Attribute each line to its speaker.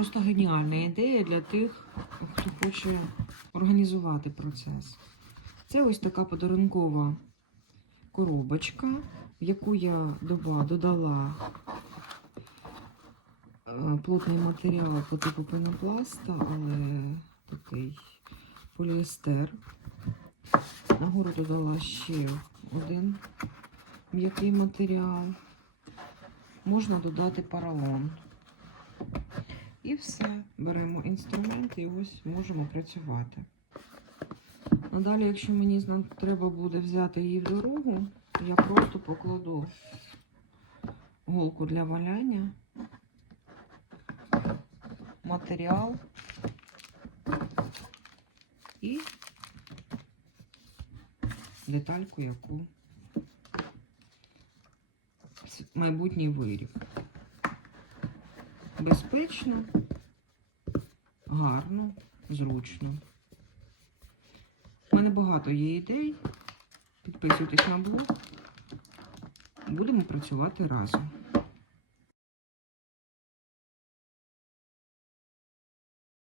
Speaker 1: просто геніальна ідея для тих, хто хоче організувати процес. Це ось така подарункова коробочка, в яку я додала е, плотний матеріал по типу пенопласта, але такий поліестер. Нагору додала ще один м'який матеріал. Можна додати поролон. І все. Беремо інструмент і ось можемо працювати. Надалі, якщо мені треба буде взяти її в дорогу, я просто покладу голку для валяння, матеріал і детальку, яку майбутній виріб. Безпечно, гарно, зручно. У мене багато є ідей. Підписуйтесь на блог. Будемо працювати разом.